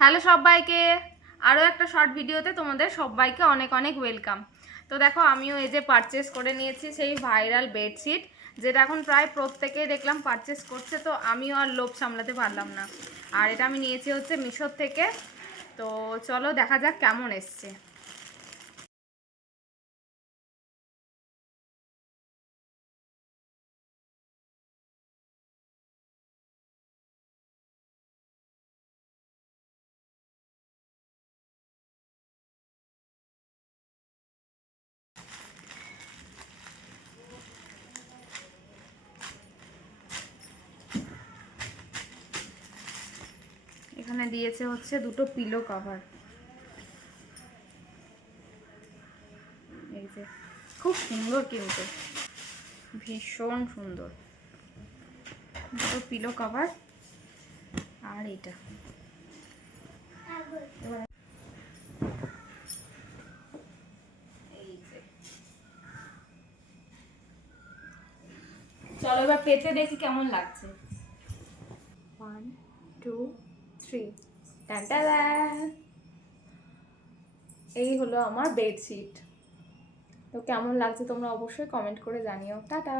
Hello সবাইকে, আরও একটা শর্ট ভিডিওতে তোমাদের সবাইকে অনেক অনেক ওয়েলকাম। তো দেখো, আমিও এই যে পারচেস করে নিয়েছি সেই ভাইরাল বেডশিট, যেটা এখন প্রায় প্রত্যেকেই দেখলাম পারচেস করছে। তো আমিও আর লোভ সামলাতে পারলাম না, আর এটা আমি নিয়েছি হচ্ছে মিশোর থেকে। তো চলো দেখা যাক কেমন এসছে। এখানে দিয়েছে হচ্ছে দুটো পিলো কভার, এই যে খুব সুন্দর, কিন্তু ভীষণ সুন্দর দুটো পিলো কভার। আর এইটা এই যে, চলো এবার পেতে দেখি কেমন লাগছে। 1 2 3, টানটালা, এই হলো আমার বেডশিট। তো কেমন লাগছে তোমরা অবশ্যই কমেন্ট করে জানিও। টাটা।